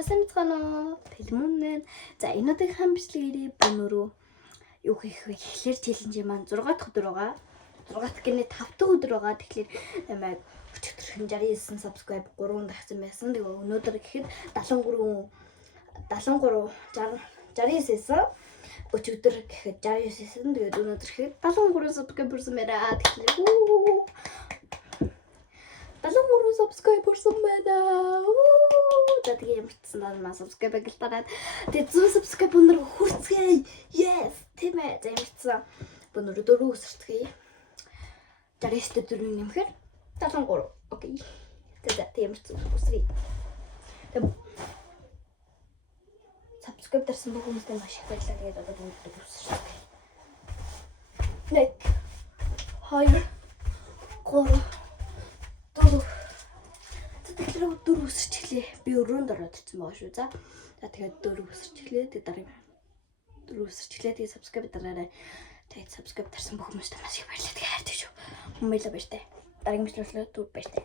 Сайн Пэлмүнэн. За энэ удаагийн бичлэгээрээ бүүнөрөө юу хийх вэ гэхлээр челленж маань 6 дахь өдөр байгаа. 6 дахь гинэ 5 дахь өдөр байгаа. Тэгэхээр намайг өчигдөр 69 subscribe 3 дахсан байсан. Тэгээ өнөөдөр гэхэд 73 69-ээс өчигдөр гэхэд 69-ээс тэгээд өнөөдөр гэхэд 73 subscribe болсон байна. Тэгэхээр 73 subscribe болсон байна. Тэгээ ямар ч гэсэн манай subscribe гэлтараад тэгээ 100 subscribe өнөр хүрцгээе. Yes, тийм ээ. За ямар ч гэсэн өнөр 4 өсөрцгээе. 69-т 4 нэмэхээр 73. Окей. Тэгээ ямар ч өсрий. Тэгээ subscribe дарсан бүх хүмүүстээ маш их баярлалаа. Тэгээд одоо өнөр өсөрцгээе. 1 2 3 4 4 өсөрчлээ. Би өрөөнд ороод ирсэн байгаа шүү. За тэгээд 4 өсөрчлээ. Тэгээд дараа 4 өсөрчлээ. Тэгээд subscribe дараарай. Тэгээд subscribe дарсан бүх хүмүүстээ маш их баярлалаа. Тэгээд хайртай шүү. Баярлалаа баяртай. Дараагийн бичлэглэлд түр баяртай.